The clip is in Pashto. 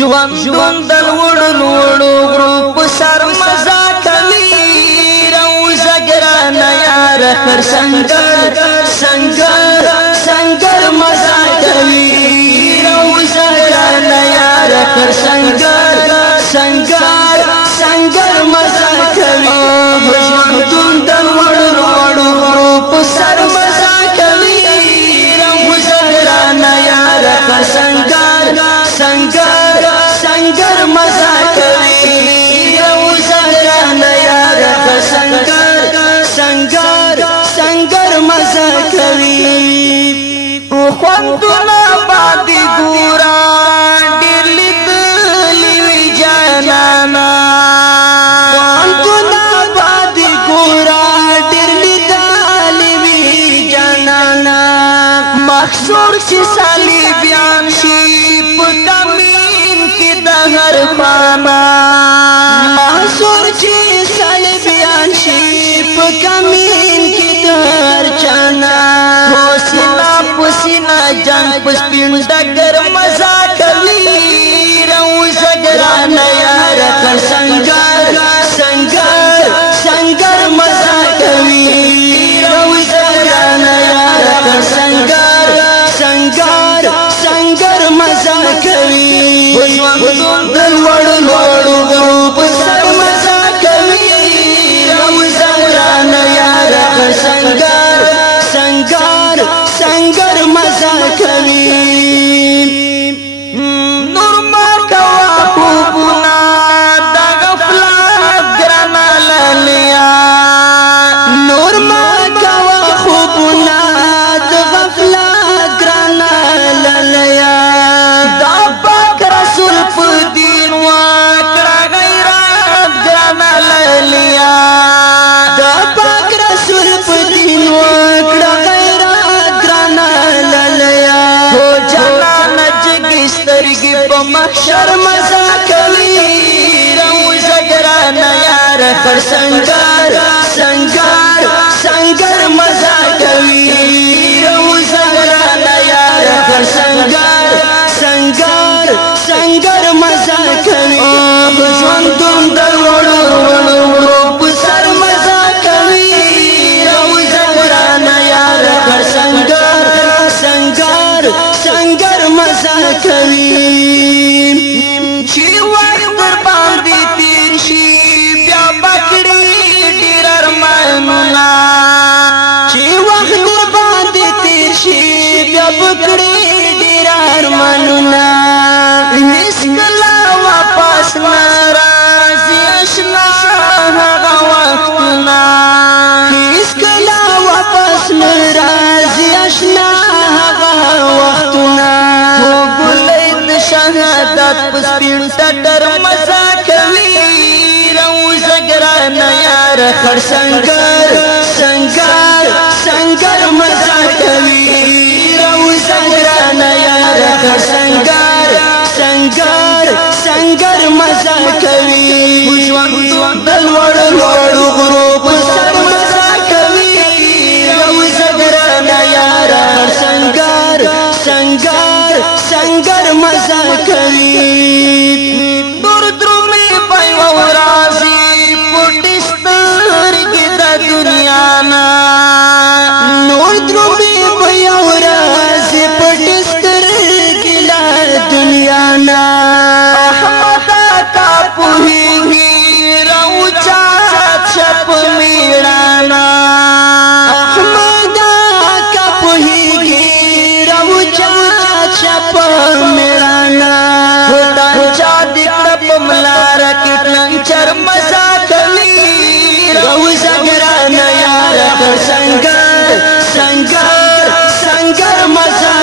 ژوندون د لوړو لوړو غرو په سر مزه کوي روزه ګرانه یار خر سنگر مزه کوي روزه ګرانه یار خر سنگر مزه کوي ژوندون د لوړو لوړو غرو په سر مزه کوي روزه ګرانه یار خر سنگر مزه کوي روزه ګرانه یار خر سنگر مزه کوي خوندونه باندې ګورا ډېر لیدلي وي جانانا خوندونه باندې ګورا ډېر لیدلي وي جانانا محشور چې صلیبیان شي په کمین کې د هر خانه محشور چې صلیبیان شي په کمین کې د هر چانا پسینا جان پسپین ډګر مزه کوي روزه ګرانه یار خر سنگر مزه کوي روزه ګرانه یار خر سنگر مزه کوي ژوندون د لوړو لوړو غرو په سر مزه کوي روزه ګرانه یار خر سنگر مزه کوي نور ما کوا خوبونه د غفلت ګرانه لالیا نور ما کوا خوبونه د غفلت ګرانه لالیا دا پاک رسول په دین واکړه غیرت ګرانه لالیا دا پاک رسول په دین واکړه محشر مزه کوي روزه ګرانه یار خر سنگر مزه کوي روزه ګرانه یار خر سنگر مزه کوي ژوندون د لوړو لوړو په سر مزه کوي روزه ګرانه یار خر سنگر مزه کوي پکړې ډېر ارمانونه هیڅکله واپس نه راځي اشنا هغه وختونه هیڅکله واپس نه راځي اشنا هغه وختونه ګلې د شهادت په سپین ټټر مزه کوي روزه ګرانه یار خر سنگر مزه کوي سنگر مزه کوي ژوندون د لوړو لوړو غرو په سر مزه کوي روزه ګرانه یار سنگر مزه کوي نور درومي په یو راځي پټې سترګې د دنیا نه نور درومي په یو راځي پټې سترګې د دنیا نه احمد کا پوهیږي روچا چپ میړانا احمد کا پوهیږي روچا چپ میړانا ودان چا دې په ملار کې لنچر مزه کوي روزه ګرانه یار خر سنگر مزه